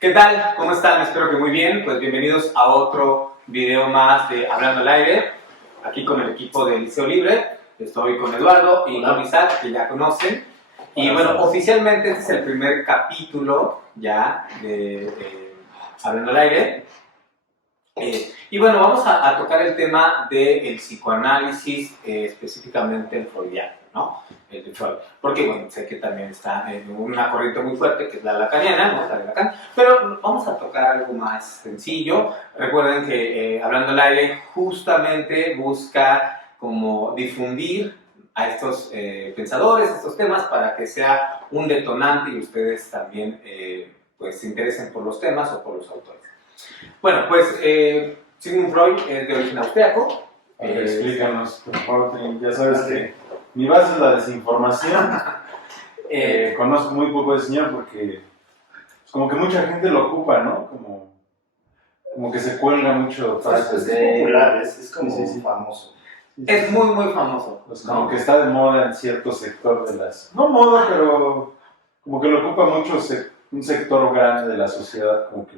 ¿Qué tal? ¿Cómo están? Espero que muy bien. Pues bienvenidos a otro video más de Hablando al Aire, aquí con el equipo de Liceo Libre. Estoy con Eduardo y con Isaac, que ya conocen. Y bueno, oficialmente este es el primer capítulo ya de Hablando al Aire. Y bueno, vamos a tocar el tema del psicoanálisis, específicamente el freudiano, ¿no? El de Freud. Porque, bueno, sé que también está en una corriente muy fuerte, que es la lacaniana, ¿no? La de Lacan. Pero vamos a tocar algo más sencillo. Recuerden que Hablando al Aire justamente busca como difundir a estos pensadores, estos temas, para que sea un detonante y ustedes también pues se interesen por los temas o por los autores. Bueno, pues Sigmund Freud es de origen austriaco. Explícanos, por favor. Ya sabes que mi base es la desinformación. Conozco muy poco de señor porque pues, como que mucha gente lo ocupa, ¿no? Como que se cuelga mucho. Es popular, es como famoso. Es muy, muy famoso. Pues como que está de moda en cierto sector de las... No moda, pero como que lo ocupa mucho un sector grande de la sociedad, como que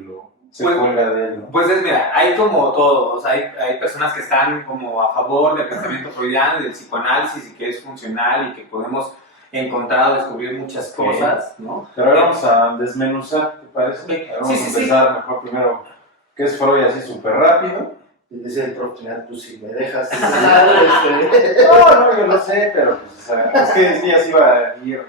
se cuelga de él, ¿no? Pues mira, hay como todo, o sea, hay personas que están como a favor del pensamiento freudiano y del psicoanálisis y que es funcional y que podemos encontrar o descubrir muchas cosas, ¿no? Pero ahora vamos a desmenuzar, ¿te parece? Vamos a empezar mejor primero, ¿qué es Freud así súper rápido? Y dice el profe, tú si me dejas. No, yo lo sé, pero pues, o sea, es que ya se iba a ir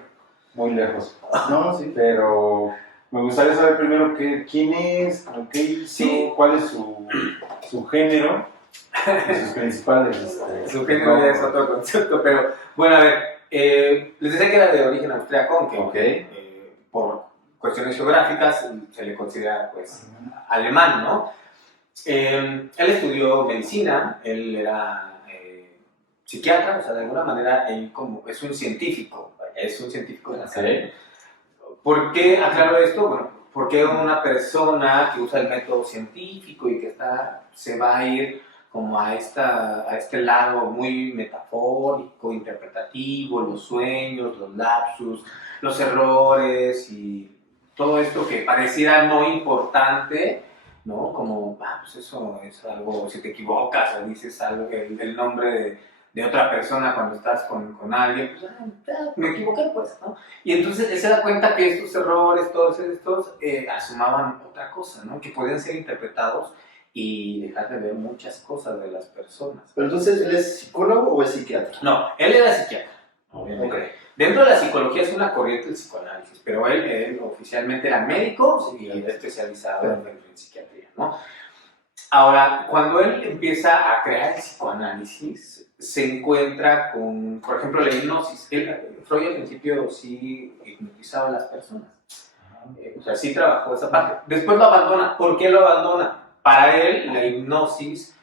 muy lejos. No, sí. Pero me gustaría saber primero quién es, qué hizo, cuál es su género y sus principales... Su género ya es otro concepto, pero bueno, a ver, les decía que era de origen austriaco, aunque por cuestiones geográficas se le considera pues alemán, ¿no? Él estudió medicina, él era psiquiatra, o sea, de alguna manera él como es un científico de la academia. ¿Por qué aclaro esto? Bueno, porque una persona que usa el método científico y que se va a ir como a este lado muy metafórico, interpretativo, los sueños, los lapsus, los errores y todo esto que pareciera no importante, ¿no? Como, pues eso es algo, si te equivocas o dices algo, el nombre de otra persona cuando estás con alguien, pues me equivoqué, pues, ¿no? Y entonces él se da cuenta que estos errores, todos estos, asumaban otra cosa, ¿no? Que podían ser interpretados y dejar de ver muchas cosas de las personas. Pero entonces, ¿él es psicólogo o es psiquiatra? No, él era psiquiatra, obviamente. Okay. Dentro de la psicología es una corriente del psicoanálisis, pero él oficialmente era médico y especializado en psiquiatría, ¿no? Ahora, cuando él empieza a crear el psicoanálisis, se encuentra con, por ejemplo, la hipnosis. Freud al principio sí hipnotizaba a las personas. O sea, sí trabajó esa parte. Después lo abandona. ¿Por qué lo abandona? Para él, la hipnosis,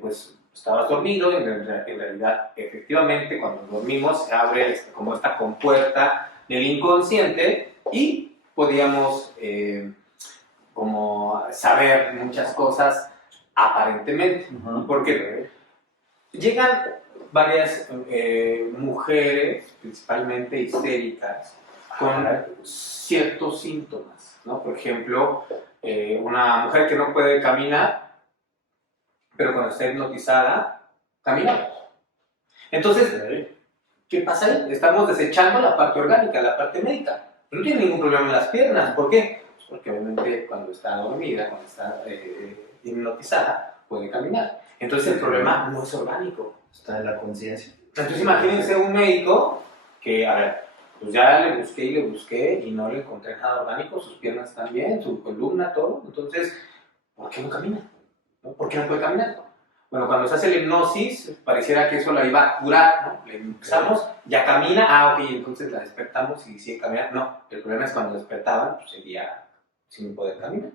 pues, estabas dormido, en realidad, efectivamente, cuando dormimos se abre como esta compuerta del inconsciente y podíamos como saber muchas cosas aparentemente. Porque llegan varias mujeres, principalmente histéricas, con ciertos síntomas, ¿no? Por ejemplo, una mujer que no puede caminar, pero cuando está hipnotizada, camina. Entonces, ¿qué pasa ahí? Estamos desechando la parte orgánica, la parte médica. No tiene ningún problema en las piernas. ¿Por qué? Pues porque obviamente cuando está dormida, cuando está hipnotizada, puede caminar. Entonces el problema no es orgánico. Está en la conciencia. Entonces imagínense un médico que, a ver, pues ya le busqué y no le encontré nada orgánico, sus piernas están bien, su columna, todo. Entonces, ¿por qué no camina? ¿No? ¿Por qué no puede caminar? Bueno, cuando se hace la hipnosis, pareciera que eso la iba a curar, ¿no? Le hipnotizamos, ya camina, ok, entonces la despertamos y sigue caminando. No, el problema es cuando despertaban, pues seguía sin poder caminar.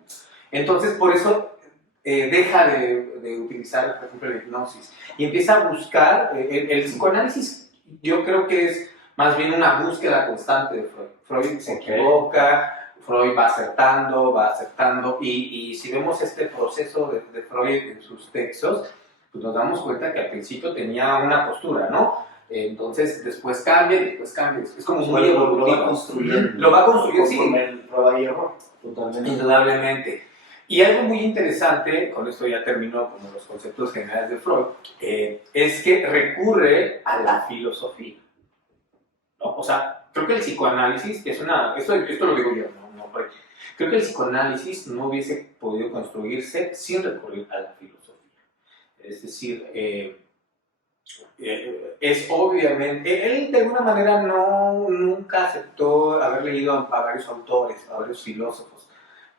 Entonces, por eso deja de utilizar, por ejemplo, la hipnosis y empieza a buscar, el psicoanálisis yo creo que es más bien una búsqueda constante de Freud. Freud se equivoca, Freud va acertando y si vemos este proceso de Freud en sus textos, pues nos damos cuenta que al principio tenía una postura, ¿no? Entonces, después cambia, es como muy Lo va evolutivo. construyendo. Lo va construyendo, sí. Con el prueba y error, totalmente. Indudablemente. Y algo muy interesante, con esto ya termino con los conceptos generales de Freud, es que recurre a la filosofía, ¿no? O sea, creo que el psicoanálisis es esto lo digo yo, no Freud. Creo que el psicoanálisis no hubiese podido construirse sin recurrir a la filosofía. Es decir, es obviamente, él de alguna manera nunca aceptó haber leído a varios autores, a varios filósofos,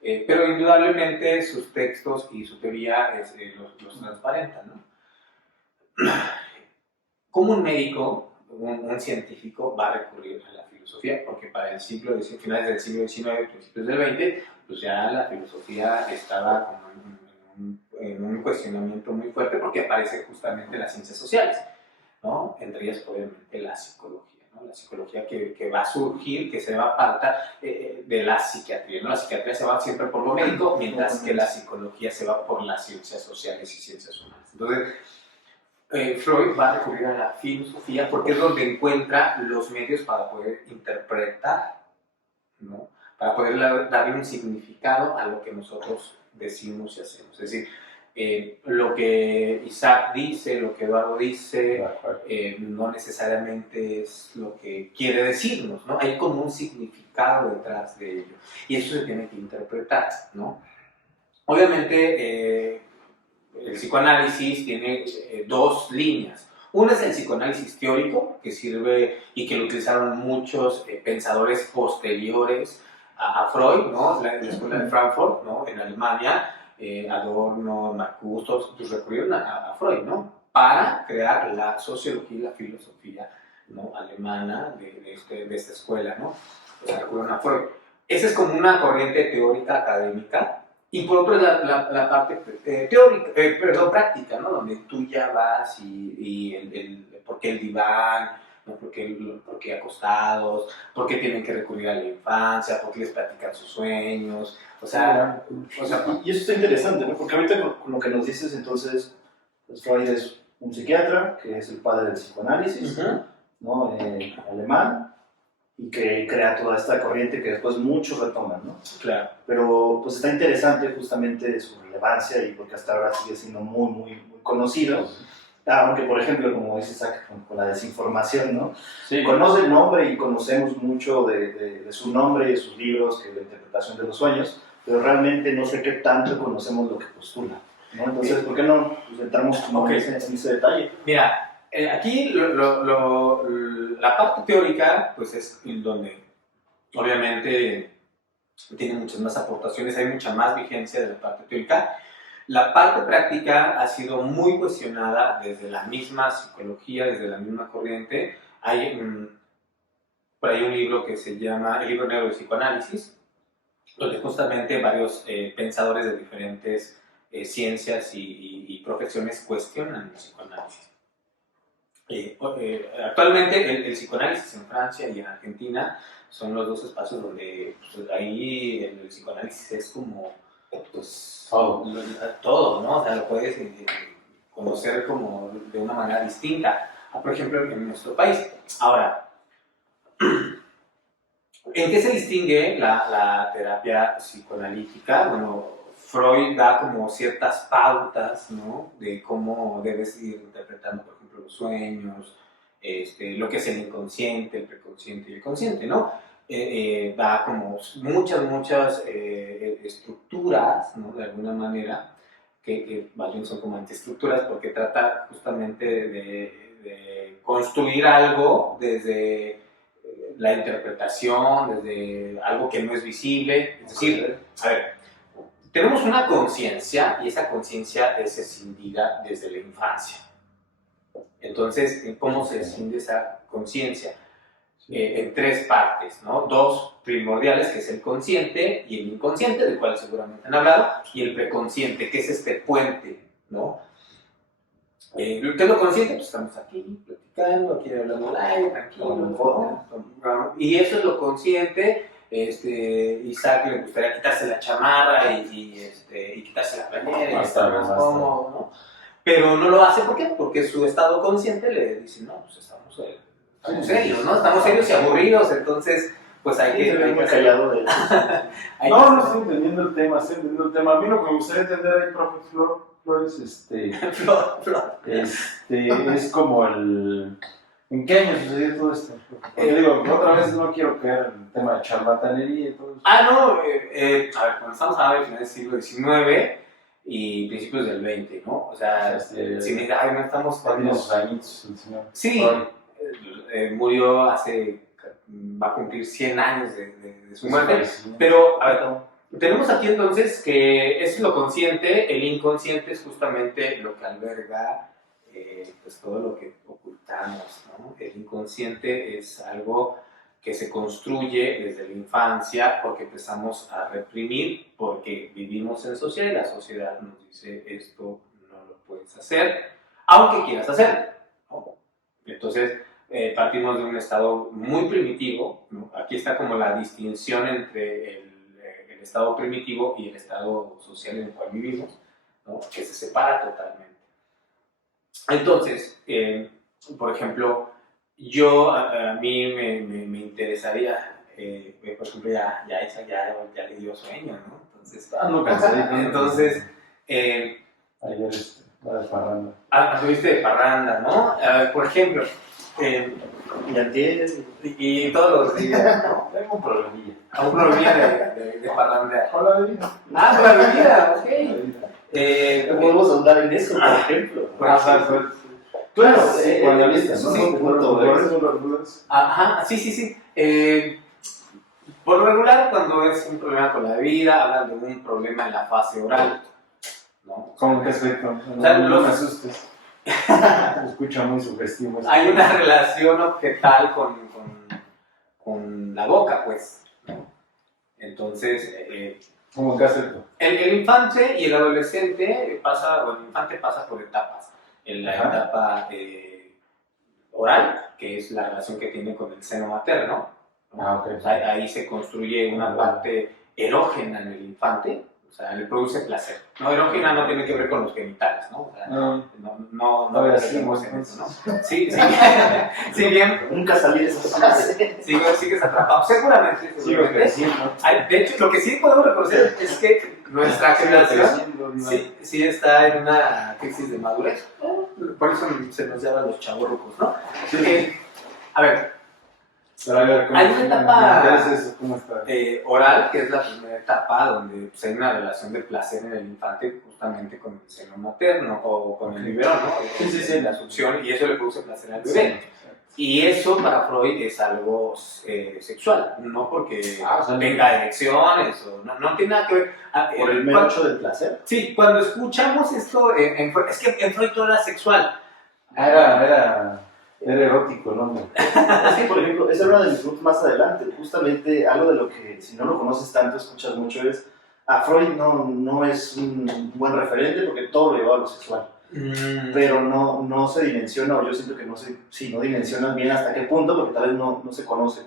pero indudablemente sus textos y su teoría los transparentan, ¿no? Como un médico, un científico va a recurrir a la filosofía, porque para el siglo XIX, finales del siglo XIX, principios del XX, pues ya la filosofía estaba como en un cuestionamiento muy fuerte, porque aparecen justamente las ciencias sociales, ¿no? Entre ellas, obviamente, la psicología, ¿no? La psicología que va a surgir, que se va a apartar de la psiquiatría, ¿no? La psiquiatría se va siempre por lo médico, mientras que la psicología se va por las ciencias sociales y ciencias humanas. Entonces, Freud va a recurrir a la filosofía porque es donde encuentra los medios para poder interpretar, ¿no? Para poder darle un significado a lo que nosotros decimos y hacemos. Es decir, lo que Isaac dice, lo que Eduardo dice, no necesariamente es lo que quiere decirnos, ¿no? Hay como un significado detrás de ello y eso se tiene que interpretar, ¿no? Obviamente, el psicoanálisis tiene dos líneas. Una es el psicoanálisis teórico, que sirve y que lo utilizaron muchos pensadores posteriores a Freud, ¿no? La escuela de Frankfurt, ¿no? En Alemania, Adorno, Marcuse, todos recurrieron a Freud, ¿no? Para crear la sociología y la filosofía, ¿no? Alemana de esta escuela, ¿no? O sea, recurrieron a Freud. Esa es como una corriente teórica académica. Y por otro, la parte teórica, práctica, ¿no? Donde tú ya vas y por qué el diván, ¿no? por qué acostados, por qué tienen que recurrir a la infancia, por qué les platican sus sueños, y eso está interesante, ¿no? Porque ahorita con lo que nos dices, entonces, pues Freud es un psiquiatra, que es el padre del psicoanálisis, ¿no? Alemán, y que crea toda esta corriente que después muchos retoman, ¿no? Claro. Pero pues está interesante justamente su relevancia y porque hasta ahora sigue siendo muy, muy, muy conocido. Aunque, por ejemplo, como dice Isaac, con la desinformación, ¿no? Sí. Conoce el nombre y conocemos mucho de su nombre y de sus libros, que la interpretación de los sueños, pero realmente no sé qué tanto conocemos lo que postula, ¿no? Entonces, ¿por qué no pues, entramos como en ese detalle? Mira, aquí la parte teórica, pues es donde obviamente tiene muchas más aportaciones, hay mucha más vigencia de la parte teórica. La parte práctica ha sido muy cuestionada desde la misma psicología, desde la misma corriente. Hay por ahí un libro que se llama El libro negro del psicoanálisis, donde justamente varios pensadores de diferentes ciencias y profesiones cuestionan el psicoanálisis. Actualmente el psicoanálisis en Francia y en Argentina son los dos espacios donde pues, ahí el psicoanálisis es como pues, todo, ¿no? O sea, lo puedes conocer como de una manera distinta, por ejemplo, en nuestro país. Ahora, ¿en qué se distingue la terapia psicoanalítica? Bueno, Freud da como ciertas pautas, ¿no? De cómo debes ir interpretando, por ejemplo, los sueños, lo que es el inconsciente, el preconsciente y el consciente, ¿no? Da como muchas estructuras, ¿no? De alguna manera, que más bien son como antiestructuras, porque trata justamente de construir algo desde la interpretación, desde algo que no es visible. Es decir, a ver, tenemos una conciencia y esa conciencia es escindida desde la infancia. Entonces, ¿cómo se escinde esa conciencia? En tres partes, ¿no? Dos primordiales, que es el consciente y el inconsciente, del cual seguramente han hablado, y el preconsciente, que es este puente, ¿no? ¿Qué es lo consciente? Pues estamos aquí platicando, aquí hablando al aire, tranquilo, ¿no? Y eso es lo consciente. Isaac le gustaría quitarse la chamarra y quitarse la playera y estar más cómodo, ¿no? pero no lo hace, ¿por qué? Porque su estado consciente le dice, no, pues estamos serios, ¿no? Estamos serios y aburridos, entonces, pues hay que... Hay muy callado de No, no estoy entendiendo el tema, estoy entendiendo el tema. A mí lo que me gustaría entender ahí, profe Flores, es como el... ¿En qué año sucedió todo esto? Porque digo, otra vez no quiero caer en el tema de charlatanería y todo eso. No, a ver, cuando estamos hablando de finales del siglo XIX y principios del XX, ¿no? O sea, no estamos... Tiene sus añitos el señor. Sí, murió va a cumplir 100 años de su muerte, pero, a ver, tenemos aquí entonces que es lo consciente, el inconsciente es justamente lo que alberga pues todo lo que ocultamos, ¿no? El inconsciente es algo que se construye desde la infancia porque empezamos a reprimir, porque vivimos en sociedad y la sociedad nos dice esto no lo puedes hacer, aunque quieras hacerlo, ¿no? Entonces, partimos de un estado muy primitivo, ¿no? Aquí está como la distinción entre el estado primitivo y el estado social en el cual vivimos, ¿no? Que se separa totalmente. Entonces, por ejemplo, a mí me interesaría, por ejemplo, ya le dio sueño, ¿no? Entonces, no cansadito. Entonces, ayer la de parranda. Estuviste de parranda, ¿no? Por ejemplo, y todos los días, ¿no? Tengo un problemilla. Un problemilla de parranda. Con la bebida. Con la bebida, ok. Podemos ahondar en eso, por ejemplo. Claro, cuando listas, ¿no? Sí, ajá, sí. Por lo regular, cuando es un problema con la bebida, hablan de un problema en la fase oral, ¿no? ¿Cómo que aspecto? No me asustes. Se escucha muy sugestivo. Hay una relación objetal con la boca, pues, ¿no? Entonces, ¿cómo que aspecto? El infante y el adolescente el infante pasa por etapas. En la etapa oral, que es la relación que tiene con el seno materno, ¿no? Okay. O sea, ahí se construye una parte erógena en el infante, o sea, le produce placer. No, erógena no tiene que ver con los genitales, ¿no? O sea, no decimos en eso, ¿no? Sí, bien. Nunca salí de esa fase. Sigues atrapado. Seguramente. De hecho, lo que sí podemos reconocer es que nuestra generación sí está en una crisis de madurez. Por eso se nos llaman los chavorrucos, ¿no? A ver, hay una etapa oral, que es la primera etapa donde pues, hay una relación de placer en el infante justamente con el seno materno o con el biberón, ¿no? La succión, y eso le produce placer al bebé. Y eso para Freud es algo sexual, no porque tenga erecciones, o no tiene nada que ver. ¿Por el mero hecho del placer? Sí, cuando escuchamos esto, es que en Freud todo era sexual. Era erótico, ¿no? Es que, por ejemplo, esa era una de mis puntos más adelante. Justamente algo de lo que, si no lo conoces tanto, escuchas mucho es a Freud no es un buen referente porque todo lo lleva a lo sexual. Pero no se dimensiona, o yo siento que no dimensionan bien hasta qué punto, porque tal vez no se conoce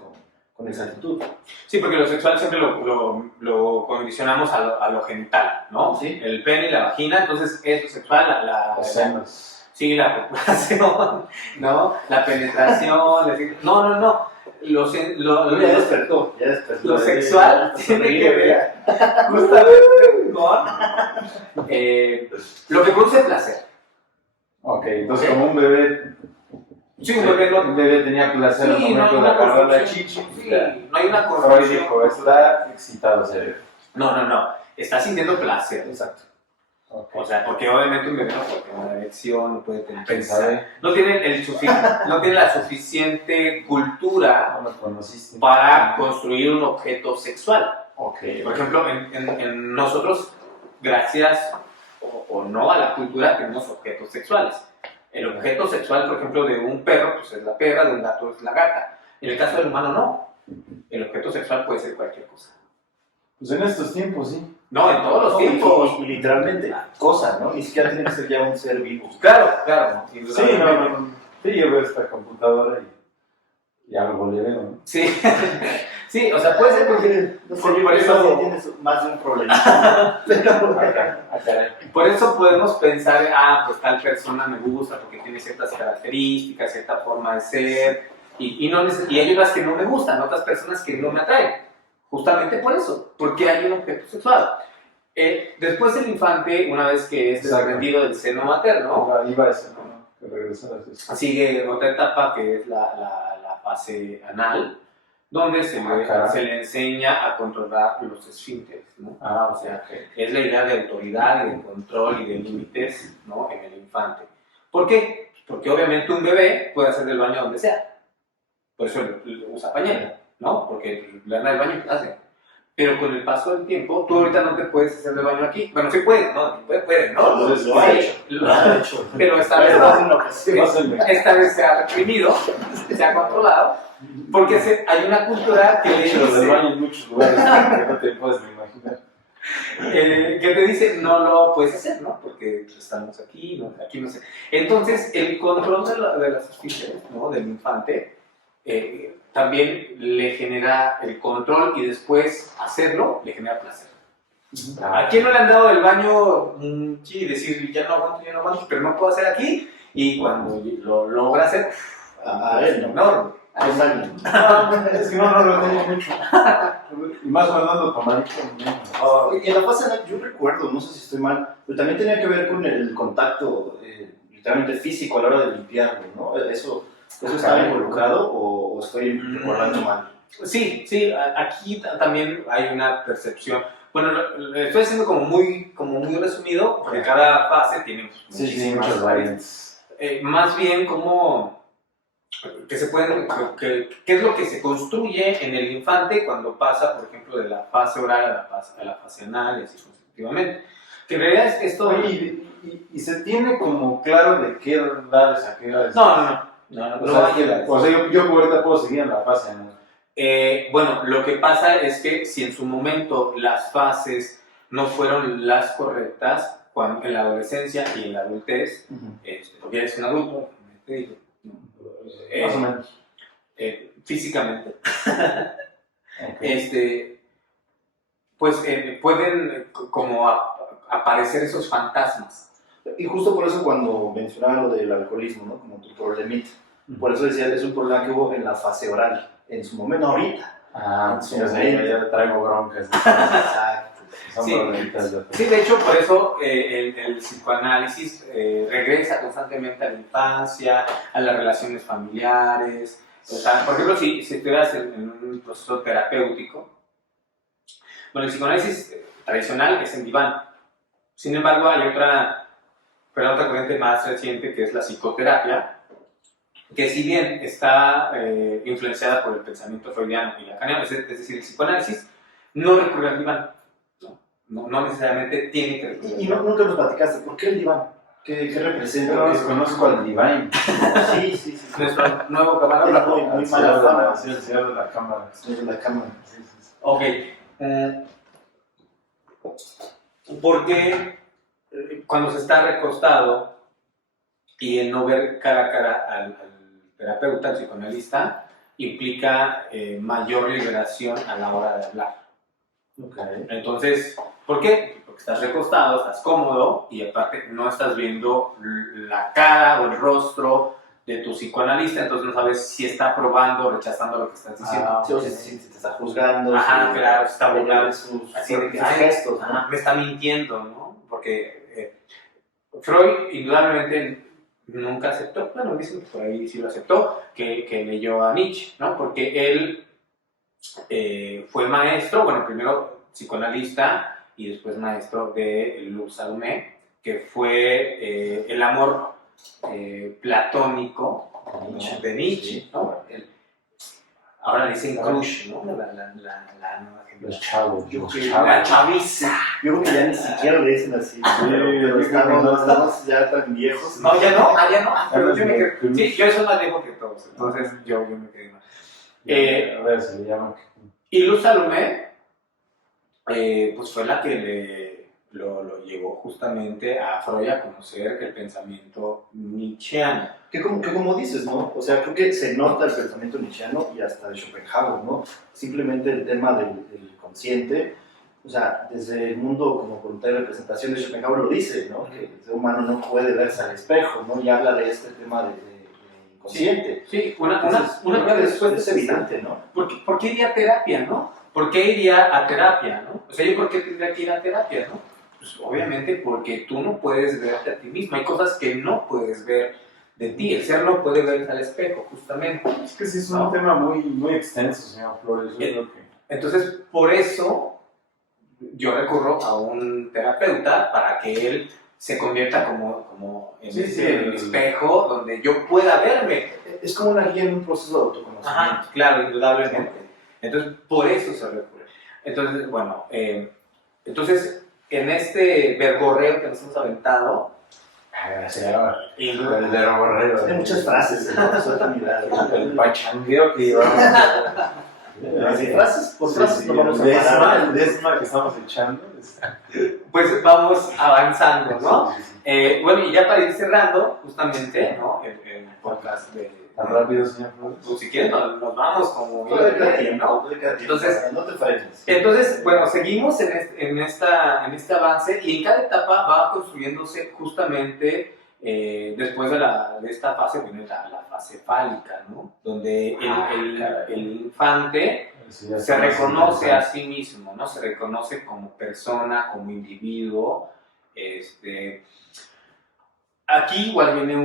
con exactitud. Sí, porque lo sexual siempre lo condicionamos a lo genital, ¿no? Sí. El pene y la vagina, entonces eso es sexual, Los senos. Sí, la copulación, ¿no? La penetración, no. Ya despertó. Lo sexual tiene que ver justamente con lo que produce placer. Ok, entonces como un bebé. Sí, un bebé tenía placer al momento de agarrar la chichi. Sí, no hay una Freud dijo, está excitado, cerebro. No. Está sintiendo placer. Exacto. Okay. O sea, porque obviamente un bebé no puede tener una erección, no puede tener pensar, no tiene la suficiente cultura para construir un objeto sexual. Okay. Por ejemplo, en nosotros, gracias o no a la cultura, tenemos objetos sexuales. El objeto sexual, por ejemplo, de un perro pues es la perra, de un gato es la gata. En el caso del humano, no. El objeto sexual puede ser cualquier cosa. Pues en estos tiempos, sí. No, en todos los tiempos. Y literalmente, cosa, ¿no? Ni siquiera tiene que ser ya un ser vivo. Claro. Sí, no. Sí, yo veo esta computadora y algo le veo, ¿no? Sí, Sí, o sea, puede ser porque... No sé, por yo creo eso- que sí tienes más de un problema. Pero Por eso podemos pensar, pues tal persona me gusta porque tiene ciertas características, cierta forma de ser, y hay otras que no me gustan, otras personas que no me atraen, justamente por eso, porque hay un objeto sexual. Después del infante, una vez que es desprendido del seno materno, Iba a decir, ¿no? Que regresaras a eso. sigue otra etapa que es la fase anal, donde se le enseña a controlar los esfínteres, ¿no? O O sea, ok. es la idea de autoridad y de control y de límites, ¿no? En el infante. ¿Por qué? Porque obviamente un bebé puede hacer del baño donde sea. Por eso usa pañal, ¿no? Porque le dan el baño y hace. Pero con el paso del tiempo, tú ahorita no te puedes hacer del baño aquí. Bueno, sí puedes, ¿no? Puede, ¿no? lo ha hecho. Lo ha hecho. Pero esta vez no. Esta vez se ha reprimido, se ha controlado, porque hay una cultura que le De hecho, los del dice... baño en muchos lugares que no te puedes ni imaginar. que te dice no lo puedes hacer, ¿no? Porque estamos aquí, no, aquí no sé. Entonces, el control de las esfínteres, ¿no? Del infante también le genera el control y después hacerlo le genera placer. ¿A quién no le han dado el baño? Sí, decir ya no aguanto, pero no puedo hacer aquí, y cuando lo logra hacer, A él, ¿no? enorme. Dos años. Es que no lo tengo mucho. Y más cuando ando tomadito. Y en la fase anal, yo recuerdo, no sé si estoy mal, pero también tenía que ver con el contacto literalmente físico a la hora de limpiarlo, ¿no? ¿Eso estaba involucrado o estoy recordando mal? Sí, aquí también hay una percepción. Bueno, lo estoy haciendo como muy resumido, porque cada fase tiene muchísimas variantes. Más bien como que se pueden, qué es lo que se construye en el infante cuando pasa, por ejemplo, de la fase oral a la fase anal y así consecutivamente. Que en realidad es que esto... Y se tiene como claro de qué edades a qué edades. No. O sea, yo ahorita puedo seguir en la fase anal. Bueno, lo que pasa es que si en su momento las fases no fueron las correctas, en la adolescencia y en la adultez, porque eres un adulto, te digo, Más o menos. físicamente, Okay. pues pueden como aparecer esos fantasmas. Y justo por eso cuando mencionaba lo del alcoholismo, ¿no? Como tu problemita. Por eso decía, es un problema que hubo en la fase oral, en su momento, no ahorita. Sí, o sea, ya traigo broncas. Exacto. Son Sí. problemitas de Sí, de hecho, por eso el psicoanálisis regresa constantemente a la infancia, a las relaciones familiares. O sea, por ejemplo, si estuvieras en un proceso terapéutico, bueno, el psicoanálisis tradicional es en diván. Sin embargo, hay otra corriente más reciente que es la psicoterapia, que si bien está influenciada por el pensamiento freudiano y lacaniano, es decir, el psicoanálisis, no recurre al diván. No necesariamente tiene que recurrir al Y diván. nunca nos platicaste, ¿por qué el diván? ¿Qué representa? Yo no conozco al Divine. Sí. Nuestro nuevo Es camarógrafo. muy mala fama. Sí, el señor de la cámara. Sí, de la cámara. Sí. Ok. Porque cuando se está recostado y el no ver cara a cara al terapeuta, al psicoanalista, implica mayor liberación a la hora de hablar. Okay. Entonces, ¿por qué? Porque estás recostado, estás cómodo y aparte no estás viendo la cara o el rostro de tu psicoanalista, entonces no sabes si está aprobando o rechazando lo que estás diciendo. Sí, o si te está juzgando. Ajá, si claro, está burlando. sus Así de que, gestos, ¿no? ajá, me está mintiendo, ¿no? Porque Freud indudablemente nunca aceptó, bueno, dicen que por ahí sí lo aceptó, que leyó a Nietzsche, ¿no? Porque él fue maestro, bueno, primero psicoanalista y después maestro de Luz Salomé, que fue el amor platónico de Nietzsche, ¿no? Ahora le dicen crush, ¿no? La nueva generación. Los chavos. La chaviza. Yo creo que ya ni siquiera le dicen así. Pero estamos ya tan viejos. No, ya no. Pero yo me Ya quedé. no. Sí, yo soy más viejo que todos, entonces yo me quedé más. A ver, se le llama. Y Luz Salomé, pues fue la que lo llevó justamente a Freud a conocer el pensamiento nietzscheano. Que como dices, ¿no? O sea, creo que se nota el pensamiento nietzscheano y hasta de Schopenhauer, ¿no? Simplemente el tema del consciente, o sea, desde el mundo como voluntaria de representación de Schopenhauer lo dice, ¿no? Que el ser humano no puede verse al espejo, ¿no? Y habla de este tema de inconsciente. Sí, una después es evidente, ¿no? ¿Por qué iría a terapia, no? ¿Por qué iría a terapia, no? O sea, ¿yo por qué tendría que ir a terapia, no? Pues obviamente porque tú no puedes verte a ti mismo. Hay cosas que no puedes ver de ti. El ser no puede verse al espejo, justamente. Es que sí es un tema muy extenso, señor Flores. Entonces, por eso yo recurro a un terapeuta para que él se convierta como en el espejo donde yo pueda verme. Es como una guía en un proceso de autoconocimiento. Ajá, claro, indudablemente. Entonces, por eso se recurre. Entonces, bueno, en este verborreo que nos hemos aventado, Hay muchas frases, ¿no? El pachangueo que llevamos. Frases por frases no vamos a parar. El desma que estamos echando. pues vamos avanzando, ¿no? Sí, sí. Bueno, y ya para ir cerrando, justamente, ¿no? El podcast de... ¿Tan rápido, señor Flores? Pues si quieres nos vamos como... ¿No? Entonces, no te frenes. Entonces, bueno, seguimos en este avance y en cada etapa va construyéndose justamente después de esta fase, viene la fase fálica, ¿no? Donde el infante se reconoce a sí mismo, ¿no? Se reconoce como persona, como individuo. Aquí igual viene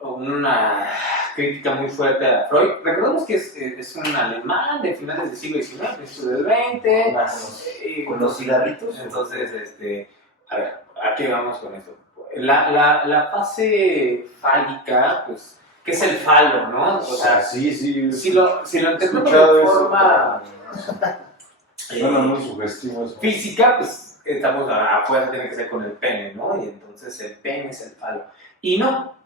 una crítica muy fuerte a Freud. Recordemos que es un alemán de finales del siglo XIX, principios del XX. Con los cigarritos. Entonces, a ver, ¿a qué vamos con esto? La fase fálica, pues, ¿qué es el falo, no? O sea, sí. Si lo interpreto de forma muy sugestivo eso. física, pues estamos afuera, tiene que ser con el pene, ¿no? Y entonces el pene es el falo. Y no.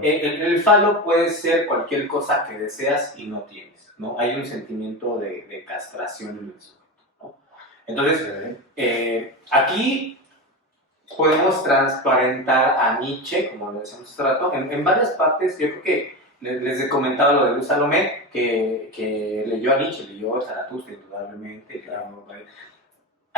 El falo puede ser cualquier cosa que deseas y no tienes, ¿no? Hay un sentimiento de castración en el sujeto, ¿no? Entonces, aquí podemos transparentar a Nietzsche, como lo decíamos hace rato, en varias partes. Yo creo que les he comentado lo de Luis Salomé, que leyó a Nietzsche, leyó a Zaratustra, indudablemente.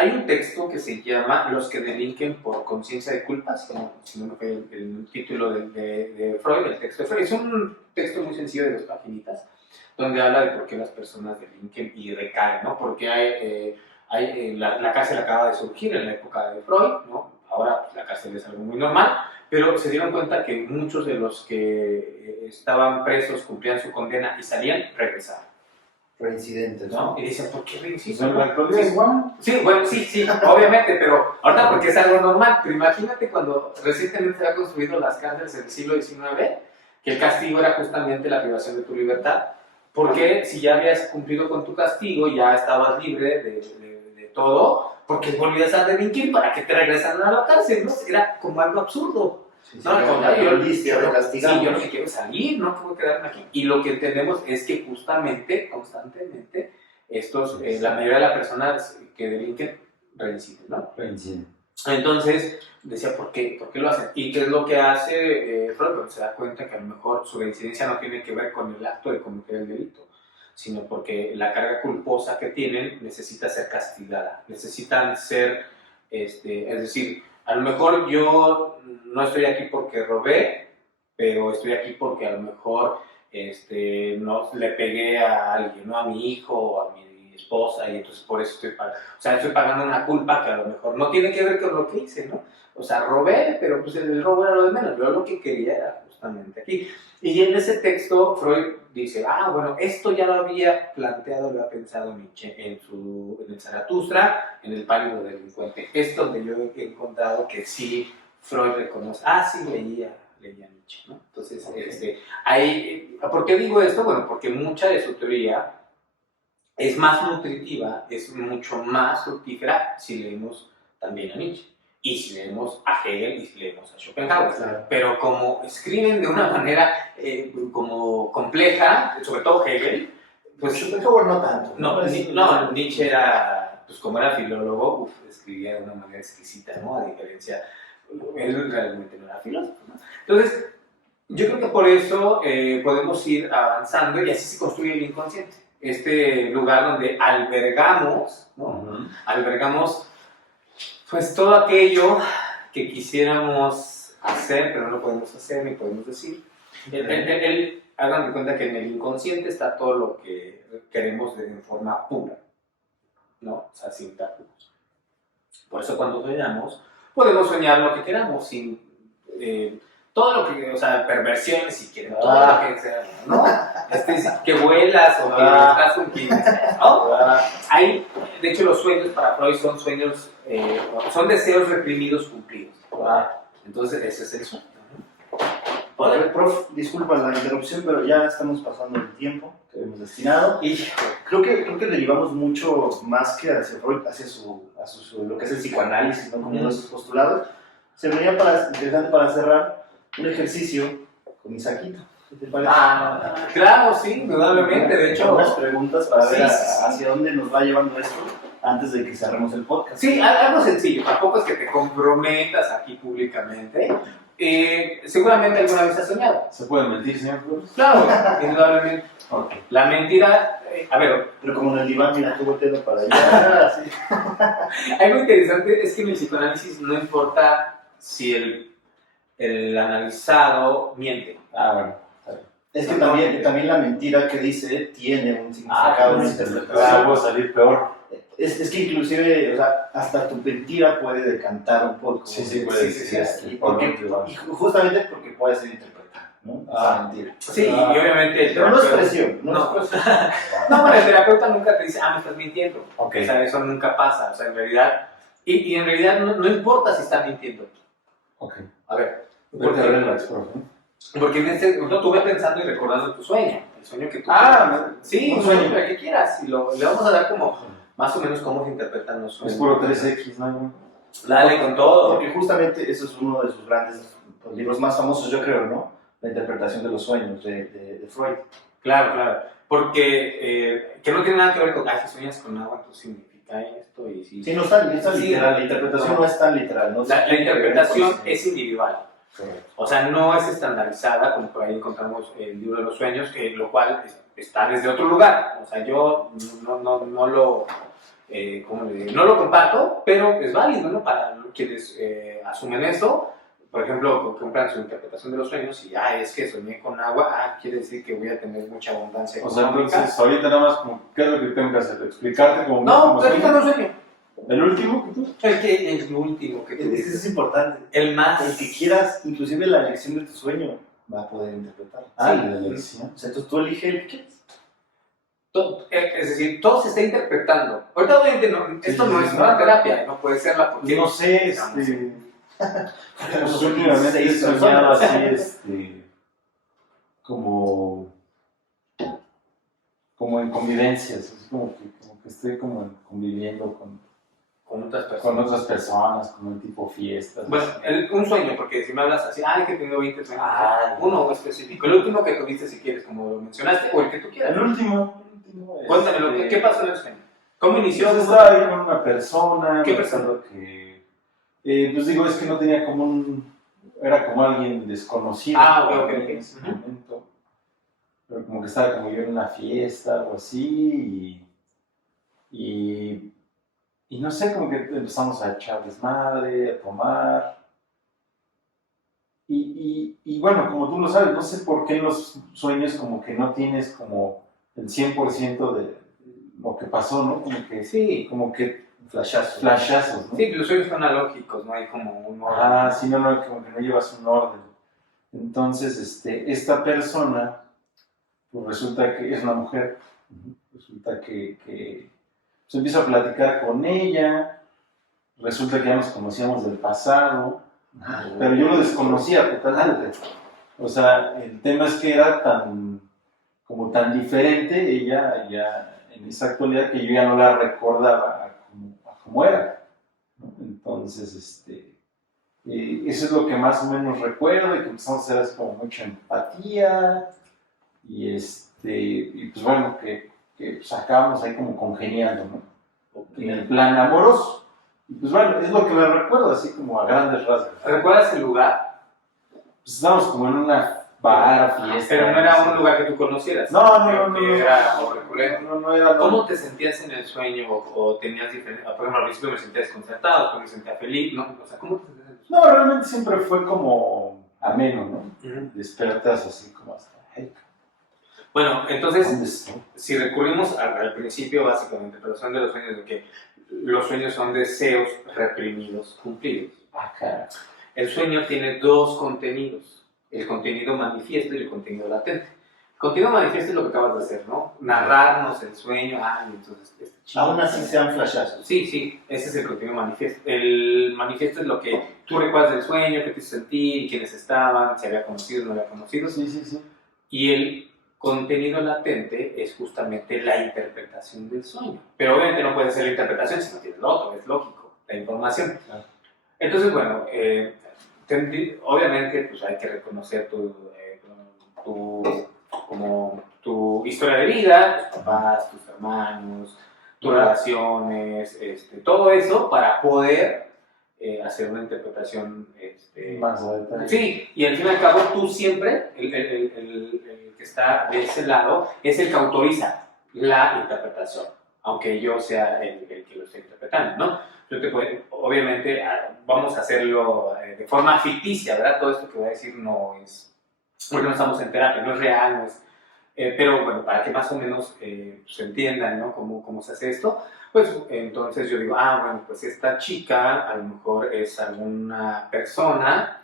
Hay un texto que se llama Los que delinquen por conciencia de culpa, si no me fue el título de Freud, el texto de Freud. Es un texto muy sencillo de 2 paginitas, donde habla de por qué las personas delinquen y recaen, ¿no? Porque la cárcel acaba de surgir en la época de Freud, ¿no? Ahora pues, la cárcel es algo muy normal, pero se dieron cuenta que muchos de los que estaban presos, cumplían su condena y salían, regresaban. Reincidentes, ¿No? Y dicen, ¿por qué reincidan? ¿En la actualidad igual? Sí, bueno, sí, obviamente, pero ahorita porque es algo normal. Pero imagínate cuando recientemente se han construido las cárceles en el siglo XIX, que el castigo era justamente la privación de tu libertad, porque si ya habías cumplido con tu castigo, ya estabas libre de todo, porque volvías a delinquir para que te regresaran a la cárcel, ¿no? Era como algo absurdo. No, al contrario, yo lo que quiero es salir, no quiero quedarme aquí. Y lo que entendemos es que justamente, constantemente, la mayoría de las personas que delinquen reinciden, ¿no? Entonces, decía, ¿por qué lo hacen? ¿Y qué es lo que hace Freud? Porque se da cuenta que a lo mejor su reincidencia no tiene que ver con el acto de cometer el delito, sino porque la carga culposa que tienen necesita ser castigada, necesitan ser, es decir, a lo mejor yo no estoy aquí porque robé, pero estoy aquí porque a lo mejor no le pegué a alguien, ¿no? A mi hijo o a mi esposa, y entonces por eso estoy pagando una culpa que a lo mejor no tiene que ver con lo que hice, ¿no? O sea, robé, pero pues el robo era lo de menos. Yo lo que quería era justamente aquí. Y en ese texto Freud dice, bueno, esto ya lo había planteado, lo había pensado Nietzsche en el Zaratustra, en el pálido delincuente. Es donde yo he encontrado que sí Freud reconoce, sí leía Nietzsche, ¿no? Entonces, ¿por qué digo esto? Bueno, porque mucha de su teoría es más nutritiva, es mucho más fructífera si leemos también a Nietzsche. Y si leemos a Hegel y si leemos a Schopenhauer. Claro. Pero como escriben de una manera como compleja, sobre todo Hegel, pues Schopenhauer no tanto. no, Nietzsche era pues como era filólogo, escribía de una manera exquisita, ¿no? A diferencia, él realmente no era filósofo, ¿no? Entonces, yo creo que por eso podemos ir avanzando y así se construye el inconsciente. Este lugar donde albergamos, ¿no? Albergamos pues todo aquello que quisiéramos hacer, pero no podemos hacer ni podemos decir. Hagan de cuenta que en el inconsciente está todo lo que queremos de forma pura, ¿no? O sea, sin tapujos. Por eso cuando soñamos, podemos soñar lo que queramos, sin todo lo que, o sea, perversiones si quieren, todo lo que sea, ¿no? Que vuelas o que estás con quien sea, ¿no? Hay, de hecho, los sueños para Freud son sueños, son deseos reprimidos cumplidos. Entonces, ese es el sueño. Prof, disculpa la interrupción, pero ya estamos pasando el tiempo que hemos destinado. Y creo que derivamos mucho más que hacia Freud, hacia lo que es el psicoanálisis, ¿no? Como uno de sus postulados. Se vería interesante para cerrar un ejercicio con mi saquito. ¿Qué te parece? Claro, sí, indudablemente. De hecho, unas preguntas para ver hacia dónde nos va llevando esto antes de que cerremos el podcast. Sí, algo sencillo. Tampoco es que te comprometas aquí públicamente. Seguramente alguna vez has soñado. ¿Se puede mentir, señor Cruz? Claro, indudablemente. Okay. La mentira, a ver. Pero como en el diván, mira, tú volteando para allá. Así. Algo interesante es que en el psicoanálisis no importa si el analizado miente. Bueno. Es que también la mentira que dice tiene un significado, una interpretación. Puede salir peor. Es que inclusive, o sea, hasta tu mentira puede decantar un poco. Sí, puede ser. Y justamente porque puede ser interpretada, ¿no? Esa mentira. Sí, y obviamente... Pero no es presión. No, bueno, el terapeuta nunca te dice, me estás mintiendo. Okay. O sea, eso nunca pasa. O sea, en realidad... Y en realidad no importa si está mintiendo. Ok. A ver. Porque en este... Yo estuve pensando y recordando tu sueño. El sueño que tú... sí, un sueño que quieras. Y le vamos a dar como... Más o menos cómo se interpretan los sueños. Es puro 3X, ¿no? Dale con todo. Porque justamente eso es uno de sus grandes libros más famosos, yo creo, ¿no? La interpretación de los sueños de Freud. Claro. Porque que no tiene nada que ver con, si sueñas con agua, entonces significa esto y sí. Sí, no es tan literal, la interpretación no es tan literal. ¿No? La interpretación es individual. Correcto. O sea, no es estandarizada, como por ahí encontramos el libro de los sueños, lo cual está desde otro lugar. O sea, yo no lo... ¿cómo le digo? No lo comparto, pero es válido, ¿no? Para quienes asumen eso, por ejemplo, que compran su interpretación de los sueños y, es que soñé con agua, quiere decir que voy a tener mucha abundancia económica. O sea, entonces, ahorita nada más, ¿qué es lo que tengo que hacer? ¿Explicarte como No, platícanos un sueño. ¿El último que tú? El último que tú Eso dices. es importante. El más... El que quieras, inclusive la elección de tu sueño, va a poder interpretar. La elección. O sea, tú eliges el que quieres. Es decir, todo se está interpretando. Ahorita obviamente esto no es una terapia, no puede serla porque... No sé, pues últimamente he soñado así, como en convivencias, es como que estoy como conviviendo con otras personas, como en tipo fiestas. Bueno, un sueño, porque si me hablas así, que tengo 20 sueños, uno específico, el último que tuviste si quieres, como lo mencionaste, o el que tú quieras. El último. Cuéntame, ¿qué pasó en el sueño? ¿Cómo inició? Yo estaba ahí con una persona. ¿Qué persona? Pues digo, es que no tenía era como alguien desconocido. Ok. En ese momento. Pero como que estaba como yo en una fiesta o así, y no sé, como que empezamos a echar desmadre, a tomar. Y bueno, como tú lo sabes, no sé por qué en los sueños como que no tienes como el 100% de lo que pasó, ¿no? Como que flashazos, ¿no? Sí, los sueños son analógicos, no hay como un orden. Sí, como que no llevas un orden. Entonces, esta persona, pues resulta que es una mujer, resulta que pues empiezo a platicar con ella, resulta que ya nos conocíamos del pasado, pero yo lo desconocía totalmente. O sea, el tema es que era tan diferente ella ya en esa actualidad que yo ya no la recordaba a como era, ¿no? Entonces, eso es lo que más o menos recuerdo, y que empezamos a hacer así como mucha empatía, y pues bueno, que pues acabamos ahí como congeniando, ¿no? en el plan amoroso. Y pues bueno, es lo que me recuerdo, así como a grandes rasgos. ¿Recuerdas el lugar? Pues estábamos como en una bar, fiesta. Pero no era así. un lugar que tú conocieras. No, Era o recurrente. no era. ¿Cómo te sentías en el sueño? ¿O tenías diferentes? Por ejemplo, al principio me sentía desconcertado, después me sentía feliz. ¿No? O sea, ¿cómo te sentías en el sueño? No, realmente siempre fue como ameno, ¿no? Ujú. Despertas así como hasta, hey, Bueno, entonces, ¿dónde estoy? si recurrimos al principio, básicamente, pero son de los sueños de que los sueños son deseos reprimidos, cumplidos. Acá. El sueño tiene dos contenidos, el contenido manifiesto y el contenido latente. El contenido manifiesto es lo que acabas de hacer, ¿no? Narrarnos el sueño, entonces este chico... Aún así sean flashazos. Sí, ese es el contenido manifiesto. El manifiesto es lo que tú recuerdas del sueño, qué te hizo sentir, quiénes estaban, si había conocido, no había conocido. Sí. Y el contenido latente es justamente la interpretación del sueño. Pero obviamente no puede ser la interpretación si no tienes lo otro, es lógico, la información. Claro. Entonces, bueno, obviamente pues hay que reconocer tu historia de vida, tus papás, tus hermanos, tus relaciones, todo eso para poder hacer una interpretación Más a detalle. Sí, y al fin y al cabo tú siempre, el que está de ese lado, es el que autoriza la interpretación, aunque yo sea el que lo esté interpretando, ¿no? Obviamente vamos a hacerlo de forma ficticia, ¿verdad? Todo esto que voy a decir no es, porque no estamos en terapia, no es real, no es, pero bueno, para que más o menos se entiendan, ¿no? Cómo se hace esto, pues entonces yo digo, bueno, pues esta chica a lo mejor es alguna persona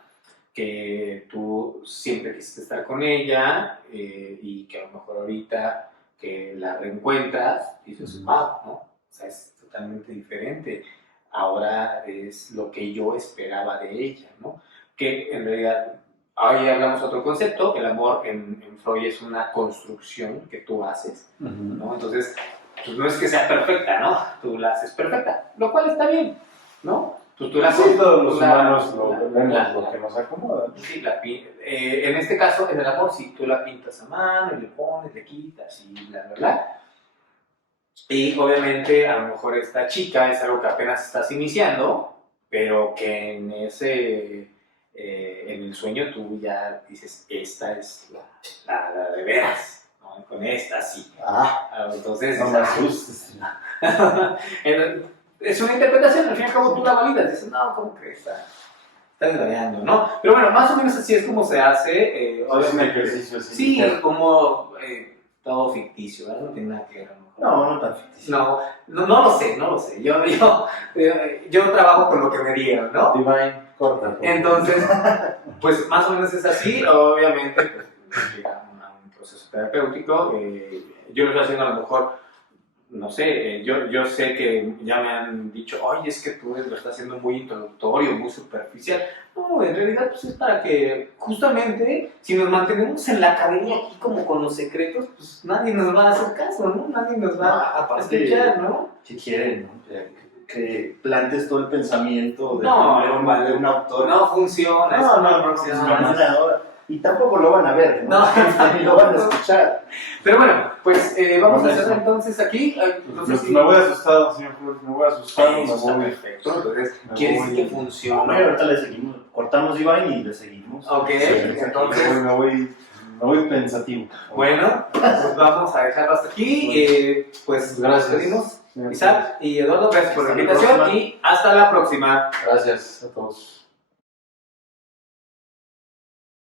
que tú siempre quisiste estar con ella y que a lo mejor ahorita que la reencuentras, dices, wow, ¿no? O sea, es totalmente diferente. Ahora es lo que yo esperaba de ella, ¿no? Que en realidad, ahí hablamos otro concepto, el amor en Freud es una construcción que tú haces, ¿no? Entonces, pues no es que sea perfecta, ¿no? Tú la haces perfecta, lo cual está bien, ¿no? Pues tú la Sí, todos los humanos vemos lo que nos acomoda. Sí, en este caso, en el amor, sí, tú la pintas a mano y le pones, le quitas y bla. Y obviamente, a lo mejor esta chica es algo que apenas estás iniciando, pero que en el sueño tú ya dices, esta es la de veras, ¿no? Con esta sí. Entonces, No me asustes. es una interpretación, al fin y al cabo tú la validas, dices, no, ¿cómo que está desvariando, ¿no? Pero bueno, más o menos así es como se hace. Es un ejercicio así. Sí, como todo ficticio, ¿verdad? No tiene nada que ver. No tan ficticio. No lo sé. Yo trabajo con lo que me dieron, ¿no? Divine, corta. Entonces, pues más o menos es así. Obviamente, pues llega un proceso terapéutico. Yo lo estoy haciendo a lo mejor, no sé, yo sé que ya me han dicho, oye, es que tú lo estás haciendo muy introductorio, muy superficial. No, en realidad pues es para que justamente si nos mantenemos en la academia aquí como con los secretos, pues nadie nos va a hacer caso, ¿no? Nadie nos va a escuchar, ¿no? Si quieren, ¿no? Que plantes todo el pensamiento de un autor. No funciona. No funciona. Y tampoco lo van a ver, ¿no? Ni lo van a escuchar. Pero bueno, pues vamos a hacer entonces aquí. Me voy asustado, señor Flores, me voy asustado. Eso está perfecto. Entonces, quiere decir que funciona. Ahorita le seguimos. Cortamos Divine y le seguimos. Ok, entonces me voy pensativo. Bueno, pues vamos a dejarlo hasta aquí. Pues gracias. Nos despedimos. Isaac y Eduardo, gracias por la invitación y hasta la próxima. Gracias a todos.